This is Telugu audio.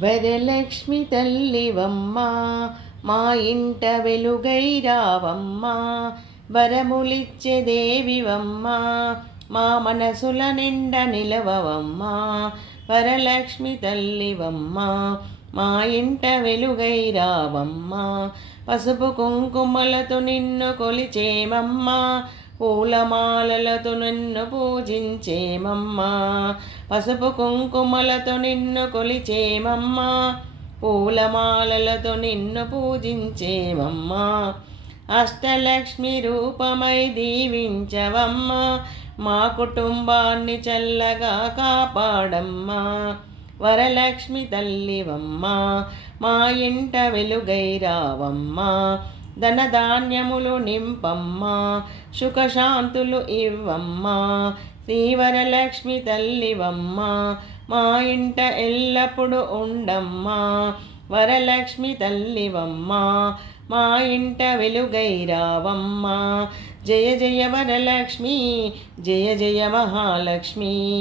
వరలక్ష్మి తల్లివమ్మ మా ఇంట వెలుగై రావమ్మ, వరములిచ్చే దేవివమ్మ మా మనసుల నిండ నిలవవమ్మ. వరలక్ష్మి తల్లివమ్మ మా ఇంట వెలుగై రావమ్మ, పసుపు కుంకుమలతో నిన్ను కొలిచేమమ్మ, పూలమాలలతో నిన్ను పూజించేమమ్మా. పసుపు కుంకుమలతో నిన్ను కొలిచేమమ్మా, పూలమాలలతో నిన్ను పూజించేమమ్మా. అష్టలక్ష్మి రూపమై దీవించవమ్మా, మా కుటుంబాన్ని చల్లగా కాపాడమ్మా. వరలక్ష్మి తల్లివమ్మా మా ఇంట వెలుగై రావమ్మా, ధనధాన్యములు నింపమ్మా, సుఖశాంతులు ఇవ్వమ్మా. శ్రీవరలక్ష్మి తల్లివమ్మా మా ఇంట ఎల్లప్పుడు ఉండమ్మా. వరలక్ష్మి తల్లివమ్మా మా ఇంట వెలుగై రావమ్మా. జయ జయ వరలక్ష్మి, జయ జయ మహాలక్ష్మి.